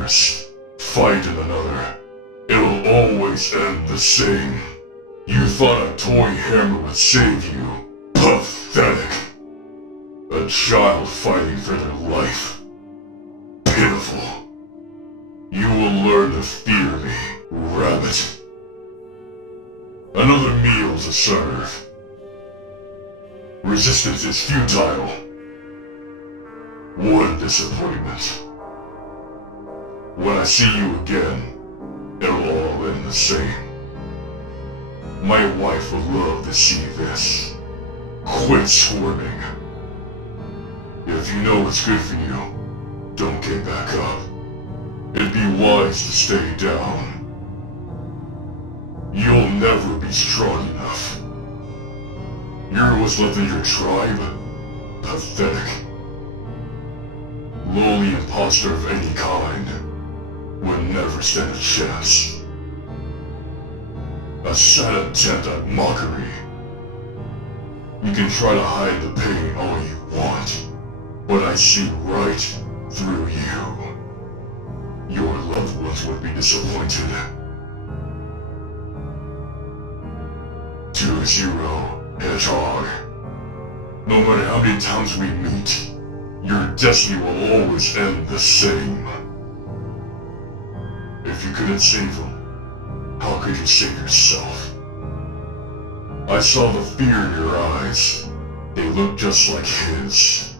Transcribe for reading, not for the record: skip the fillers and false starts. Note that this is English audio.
universe, fight in another. It'll always end the same. You thought a toy hammer would save you. Pathetic. A child fighting for their life. Pitiful. You will learn to fear me, rabbit. Another meal to serve. Resistance is futile. What a disappointment. When I see you again, it'll all end the same. My wife will love to see this. Quit squirming. If you know what's good for you, don't get back up. It'd be wise to stay down. You'll never be strong enough. You're what's left of your tribe. Pathetic. Lowly imposter of any kind would never stand a chance. A sad attempt at mockery. You can try to hide the pain all you want, but I see right through you. Your loved ones would be disappointed. 2-0, Hedgehog. No matter how many times we meet, your destiny will always end the same. If you couldn't save him, how could you save yourself? I saw the fear in your eyes. They looked just like his.